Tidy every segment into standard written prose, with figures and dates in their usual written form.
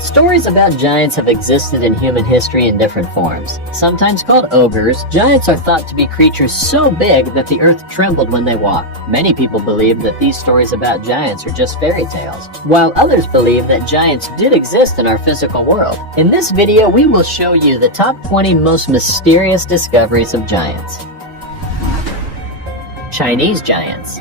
Stories about giants have existed in human history in different forms. Sometimes called ogres, giants are thought to be creatures so big that the earth trembled when they walked. Many people believe that these stories about giants are just fairy tales, while others believe that giants did exist in our physical world. In this video, we will show you the top 20 most mysterious discoveries of giants. Chinese giants.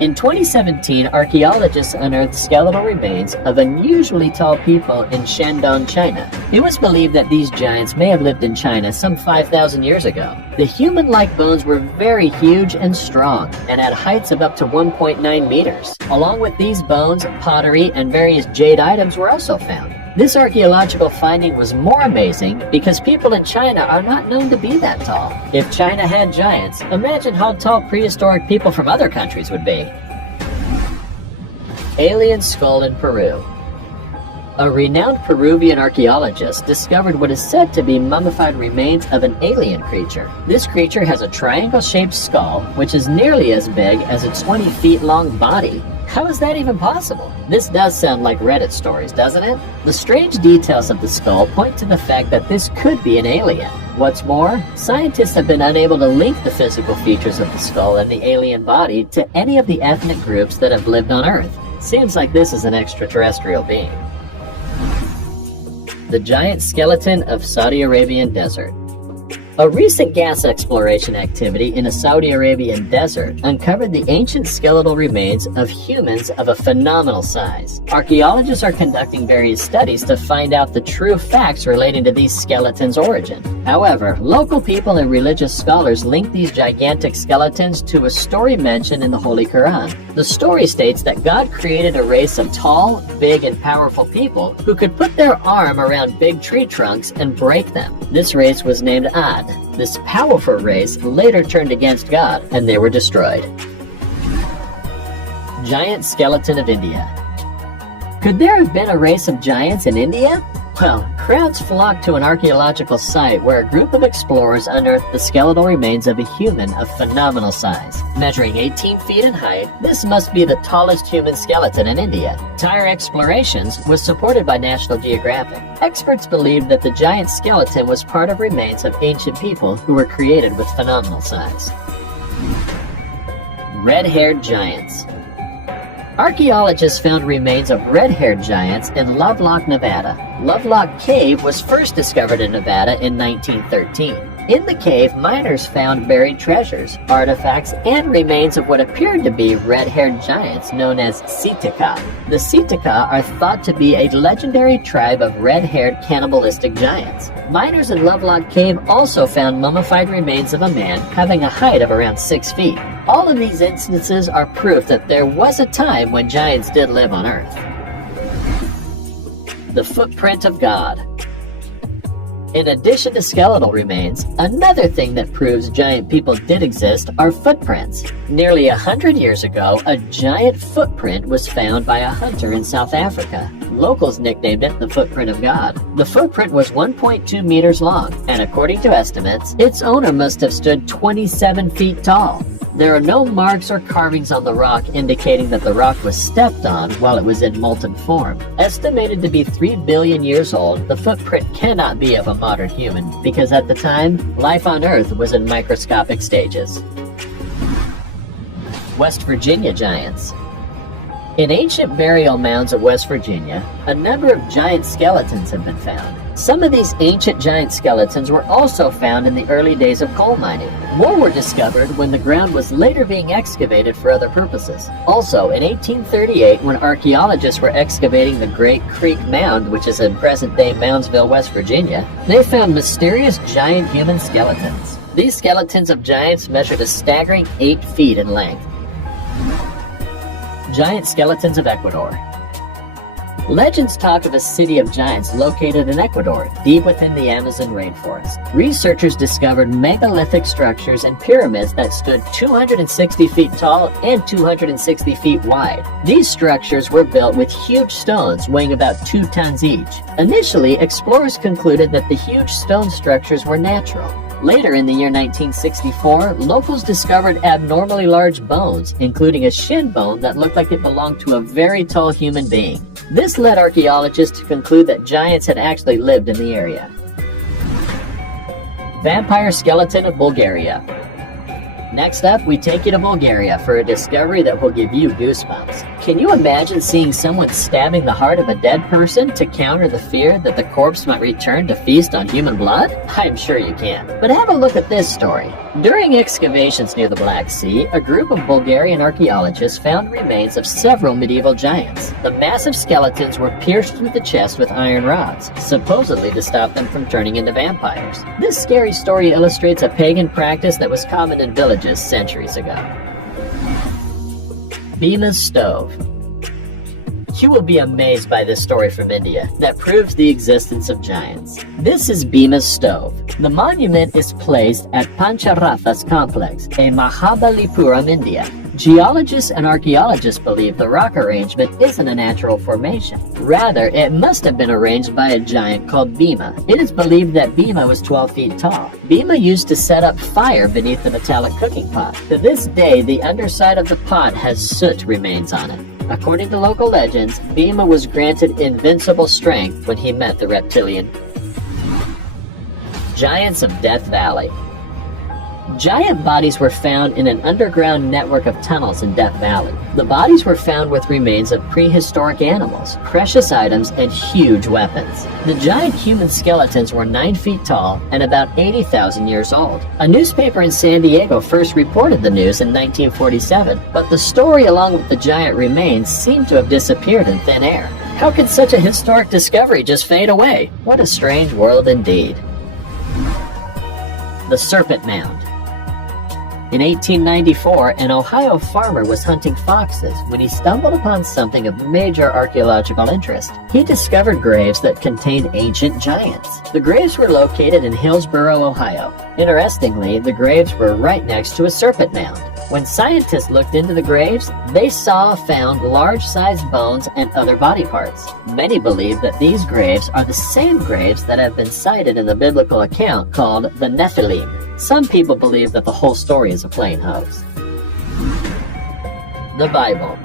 In 2017, archaeologists unearthed skeletal remains of unusually tall people in Shandong, China. It was believed that these giants may have lived in China some 5,000 years ago. The human-like bones were very huge and strong, and had heights of up to 1.9 meters. Along with these bones, pottery and various jade items were also found. This archaeological finding was more amazing because people in China are not known to be that tall. If China had giants, imagine how tall prehistoric people from other countries would be. Alien skull in Peru. A renowned Peruvian archaeologist discovered what is said to be mummified remains of an alien creature. This creature has a triangle-shaped skull, which is nearly as big as its 20 feet long body. How is that even possible? This does sound like Reddit stories, doesn't it? The strange details of the skull point to the fact that this could be an alien. What's more, scientists have been unable to link the physical features of the skull and the alien body to any of the ethnic groups that have lived on Earth. Seems like this is an extraterrestrial being. The giant skeleton of Saudi Arabian desert. A recent gas exploration activity in a Saudi Arabian desert uncovered the ancient skeletal remains of humans of a phenomenal size. Archaeologists are conducting various studies to find out the true facts relating to these skeletons' origin. However, local people and religious scholars link these gigantic skeletons to a story mentioned in the Holy Quran. The story states that God created a race of tall, big, and powerful people who could put their arm around big tree trunks and break them. This race was named Ad. This powerful race later turned against God, and they were destroyed. Giant skeleton of India. Could there have been a race of giants in India? Well, crowds flocked to an archaeological site where a group of explorers unearthed the skeletal remains of a human of phenomenal size. Measuring 18 feet in height, this must be the tallest human skeleton in India. Entire explorations was supported by National Geographic. Experts believed that the giant skeleton was part of remains of ancient people who were created with phenomenal size. Red-haired giants. Archaeologists found remains of red-haired giants in Lovelock, Nevada. Lovelock Cave was first discovered in Nevada in 1913. In the cave, miners found buried treasures, artifacts, and remains of what appeared to be red-haired giants known as Sitka. The Sitka are thought to be a legendary tribe of red-haired cannibalistic giants. Miners in Lovelock Cave also found mummified remains of a man having a height of around 6 feet. All of these instances are proof that there was a time when giants did live on Earth. The footprint of God. In addition to skeletal remains, another thing that proves giant people did exist are footprints. Nearly 100 years ago, a giant footprint was found by a hunter in South Africa. Locals nicknamed it the footprint of God. The footprint was 1.2 meters long, and according to estimates, its owner must have stood 27 feet tall. There are no marks or carvings on the rock indicating that the rock was stepped on while it was in molten form. Estimated to be 3 billion years old, the footprint cannot be of a modern human because at the time, life on Earth was in microscopic stages. West Virginia giants. In ancient burial mounds of West Virginia, a number of giant skeletons have been found. Some of these ancient giant skeletons were also found in the early days of coal mining. More were discovered when the ground was later being excavated for other purposes. Also, in 1838, when archaeologists were excavating the Great Creek Mound, which is in present-day Moundsville, West Virginia, they found mysterious giant human skeletons. These skeletons of giants measured a staggering 8 feet in length. Giant skeletons of Ecuador. Legends talk of a city of giants located in Ecuador, deep within the Amazon rainforest. Researchers discovered megalithic structures and pyramids that stood 260 feet tall and 260 feet wide. These structures were built with huge stones weighing about 2 tons each. Initially, explorers concluded that the huge stone structures were natural. Later in the year 1964, locals discovered abnormally large bones, including a shin bone that looked like it belonged to a very tall human being. This led archaeologists to conclude that giants had actually lived in the area. Vampire skeleton of Bulgaria. Next up, we take you to Bulgaria for a discovery that will give you goosebumps. Can you imagine seeing someone stabbing the heart of a dead person to counter the fear that the corpse might return to feast on human blood? I'm sure you can. But have a look at this story. During excavations near the Black Sea, a group of Bulgarian archaeologists found remains of several medieval giants. The massive skeletons were pierced through the chest with iron rods, supposedly to stop them from turning into vampires. This scary story illustrates a pagan practice that was common in villages centuries ago. Bhima's stove. You will be amazed by this story from India that proves the existence of giants. This is Bhima's stove. The monument is placed at Pancharathas complex in Mahabalipuram, India. Geologists and archaeologists believe the rock arrangement isn't a natural formation. Rather, it must have been arranged by a giant called Bhima. It is believed that Bhima was 12 feet tall. Bhima used to set up fire beneath the metallic cooking pot. To this day, the underside of the pot has soot remains on it. According to local legends, Bhima was granted invincible strength when he met the reptilian. Giants of Death Valley. Giant bodies were found in an underground network of tunnels in Death Valley. The bodies were found with remains of prehistoric animals, precious items, and huge weapons. The giant human skeletons were 9 feet tall and about 80,000 years old. A newspaper in San Diego first reported the news in 1947, but the story along with the giant remains seemed to have disappeared in thin air. How could such a historic discovery just fade away? What a strange world indeed. The Serpent Mound. In 1894, an Ohio farmer was hunting foxes when he stumbled upon something of major archaeological interest. He discovered graves that contained ancient giants. The graves were located in Hillsboro, Ohio. Interestingly, the graves were right next to a serpent mound. When scientists looked into the graves, they found large-sized bones and other body parts. Many believe that these graves are the same graves that have been cited in the biblical account called the Nephilim. Some people believe that the whole story is a plain hoax. The Bible.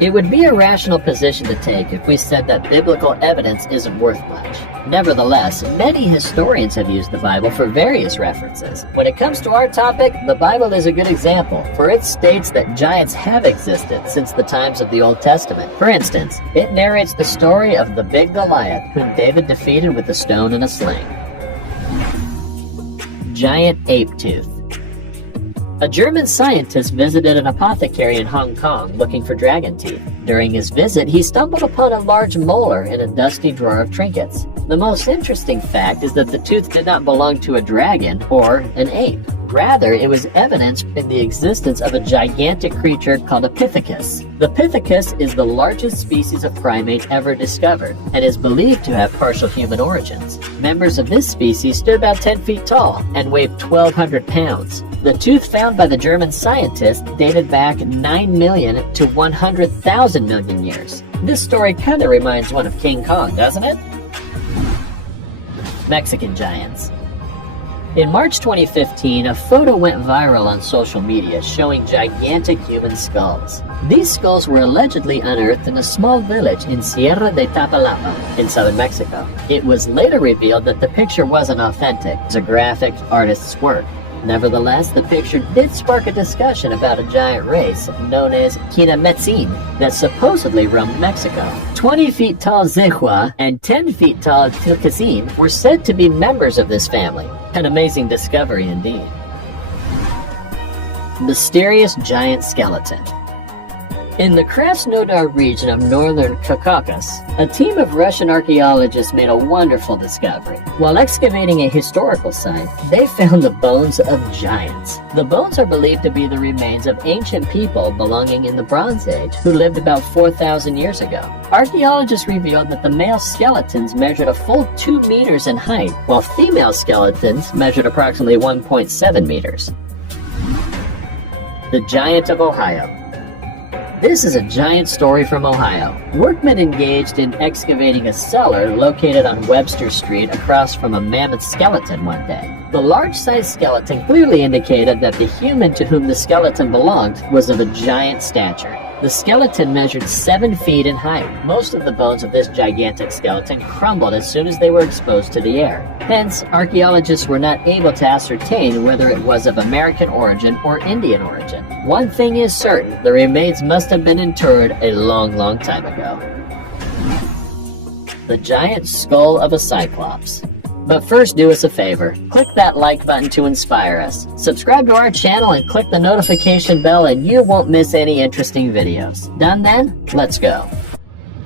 It would be a rational position to take if we said that biblical evidence isn't worth much. Nevertheless, many historians have used the Bible for various references. When it comes to our topic, the Bible is a good example, for it states that giants have existed since the times of the Old Testament. For instance, it narrates the story of the big Goliath, whom David defeated with a stone and a sling. Giant ape tooth. A German scientist visited an apothecary in Hong Kong looking for dragon teeth. During his visit, he stumbled upon a large molar in a dusty drawer of trinkets. The most interesting fact is that the tooth did not belong to a dragon or an ape. Rather, it was evidence in the existence of a gigantic creature called a pithecus. The pithecus is the largest species of primate ever discovered and is believed to have partial human origins. Members of this species stood about 10 feet tall and weighed 1,200 pounds. The tooth found by the German scientist dated back 9 million to 100,000 million years. This story kind of reminds one of King Kong, doesn't it? Mexican giants. In March 2015, a photo went viral on social media showing gigantic human skulls. These skulls were allegedly unearthed in a small village in Sierra de Tapalapa in southern Mexico. It was later revealed that the picture wasn't authentic. It was a graphic artist's work. Nevertheless, the picture did spark a discussion about a giant race known as Kinametzin that supposedly roamed Mexico. 20 feet tall Zehua and 10 feet tall Tilkazim were said to be members of this family. An amazing discovery indeed. Mysterious giant skeleton. In the Krasnodar region of northern Caucasus, a team of Russian archaeologists made a wonderful discovery. While excavating a historical site, they found the bones of giants. The bones are believed to be the remains of ancient people belonging in the Bronze Age who lived about 4,000 years ago. Archaeologists revealed that the male skeletons measured a full 2 meters in height, while female skeletons measured approximately 1.7 meters. The Giant of Ohio. This is a giant story from Ohio. Workmen engaged in excavating a cellar located on Webster Street across from a mammoth skeleton one day. The large-sized skeleton clearly indicated that the human to whom the skeleton belonged was of a giant stature. The skeleton measured 7 feet in height. Most of the bones of this gigantic skeleton crumbled as soon as they were exposed to the air. Hence, archaeologists were not able to ascertain whether it was of American origin or Indian origin. One thing is certain, the remains must have been interred a long, long time ago. The giant skull of a cyclops. But first, do us a favor. Click that like button to inspire us. Subscribe to our channel and click the notification bell and you won't miss any interesting videos. Done then? Let's go.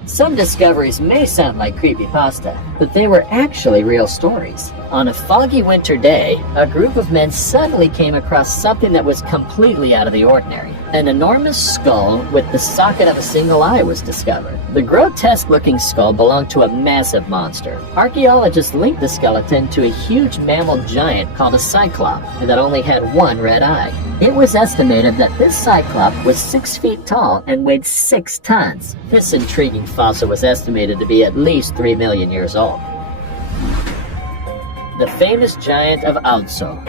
Some discoveries may sound like creepypasta, but they were actually real stories. On a foggy winter day, a group of men suddenly came across something that was completely out of the ordinary. An enormous skull with the socket of a single eye was discovered. The grotesque-looking skull belonged to a massive monster. Archaeologists linked the skeleton to a huge mammal giant called a cyclop that only had one red eye. It was estimated that this cyclop was 6 feet tall and weighed 6 tons. This intriguing fossil was estimated to be at least 3 million years old. The famous giant of Alzo.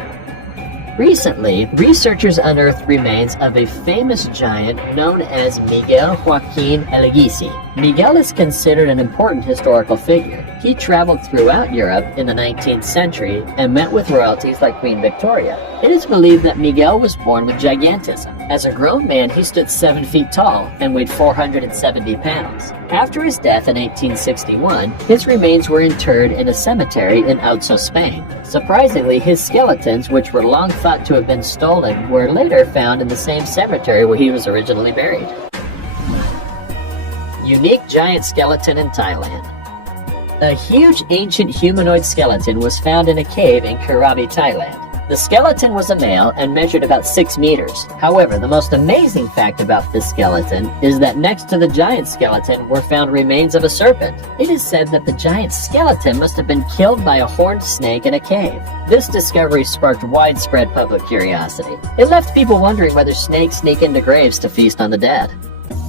Recently, researchers unearthed remains of a famous giant known as Miguel Joaquin Elegisi. Miguel is considered an important historical figure. He traveled throughout Europe in the 19th century and met with royalties like Queen Victoria. It is believed that Miguel was born with gigantism. As a grown man, he stood 7 feet tall and weighed 470 pounds. After his death in 1861, his remains were interred in a cemetery in Alzo, Spain. Surprisingly, his skeletons, which were long thought to have been stolen, were later found in the same cemetery where he was originally buried. Unique giant skeleton in Thailand. A huge ancient humanoid skeleton was found in a cave in Krabi, Thailand. The skeleton was a male and measured about 6 meters. However, the most amazing fact about this skeleton is that next to the giant skeleton were found remains of a serpent. It is said that the giant skeleton must have been killed by a horned snake in a cave. This discovery sparked widespread public curiosity. It left people wondering whether snakes sneak into graves to feast on the dead.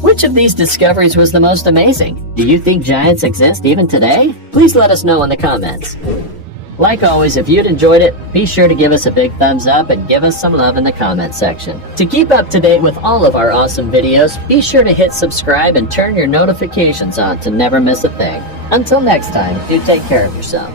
Which of these discoveries was the most amazing? Do you think giants exist even today? Please let us know in the comments. Like always, if you'd enjoyed it, be sure to give us a big thumbs up and give us some love in the comment section. To keep up to date with all of our awesome videos, be sure to hit subscribe and turn your notifications on to never miss a thing. Until next time, do take care of yourself.